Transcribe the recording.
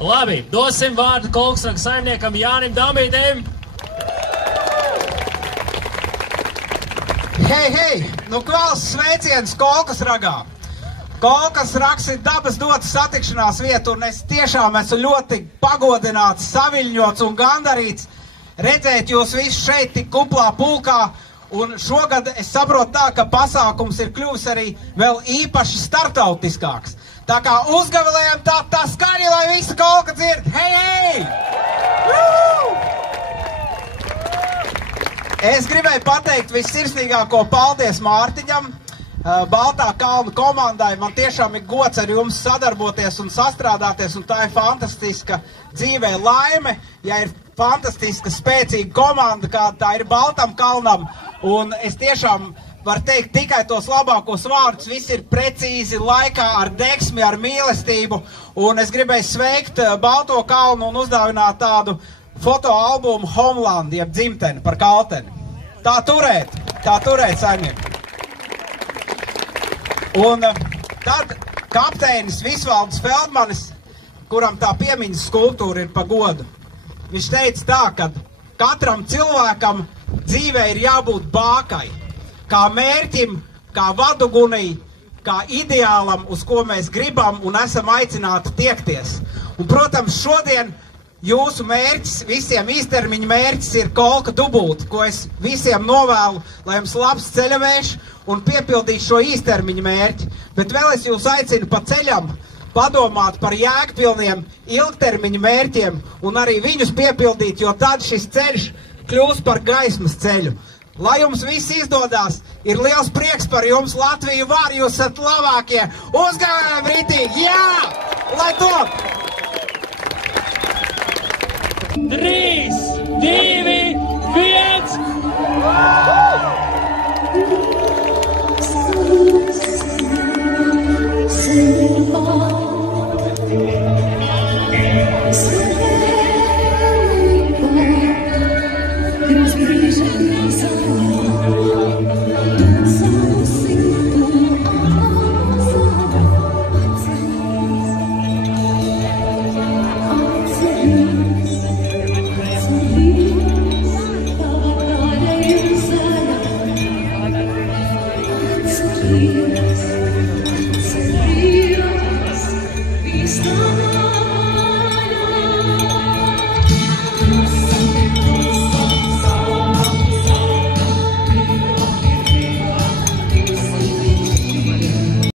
Labi, dosim vārdu Kolksraga saimniekam Jānim Dambītim. Hei, nu kvēls sveiciens Kolksragā. Kolksrags ir dabas dotas satikšanās vieta, un es tiešām esmu ļoti pagodināts, saviļņots un gandarīts redzēt jūs visus šeit tik kuplā pulkā. Un šogad es saprotu tā, ka pasākums ir kļuvis arī vēl īpaši startautiskāks. Tā kā uzgavilējam tā skaļi, lai visi Kolka dzird. Hei! Es gribēju pateikt vissirsnīgāko paldies Mārtiņam, Baltā kalna komandai. Man tiešām ir gods ar jums sadarboties un sastrādāties, un tā ir fantastiska dzīvē laime, ja ir fantastiska, spēcīga komanda, kāda tā ir Baltam kalnam. Un es tiešām varu teikt tikai tos labākos vārdus. Viss ir precīzi, laikā, ar deksmi, ar mīlestību. Un es gribēju sveikt Balto kalnu un uzdāvināt tādu fotoalbumu Homeland, jeb dzimteni par kalteni. Tā turēt, saimnieki. Un tad kapteinis Visvalds Feldmanis, kuram tā piemiņas skulptūra ir pa godu, viņš teica tā, ka katram cilvēkam dzīvē ir jābūt bākai, kā mērķim, kā vadugunī, kā ideālam, uz ko mēs gribam un esam aicināti tiekties. Un, protams, šodien jūsu mērķis, visiem īstermiņa mērķis ir Kolka dubulti, ko es visiem novēlu, lai jums labs ceļavējš un piepildīt šo īstermiņa mērķi. Bet vēl es jūs aicinu pa ceļam padomāt par jēgpilniem ilgtermiņa mērķiem un arī viņus piepildīt, jo tad šis ceļš kļūs par gaismas ceļu. Lai jums viss izdodās, ir liels prieks par jums, Latviju var, jūs esat labākie, uzgājām ritīgi, jā, lai top! 3, 2,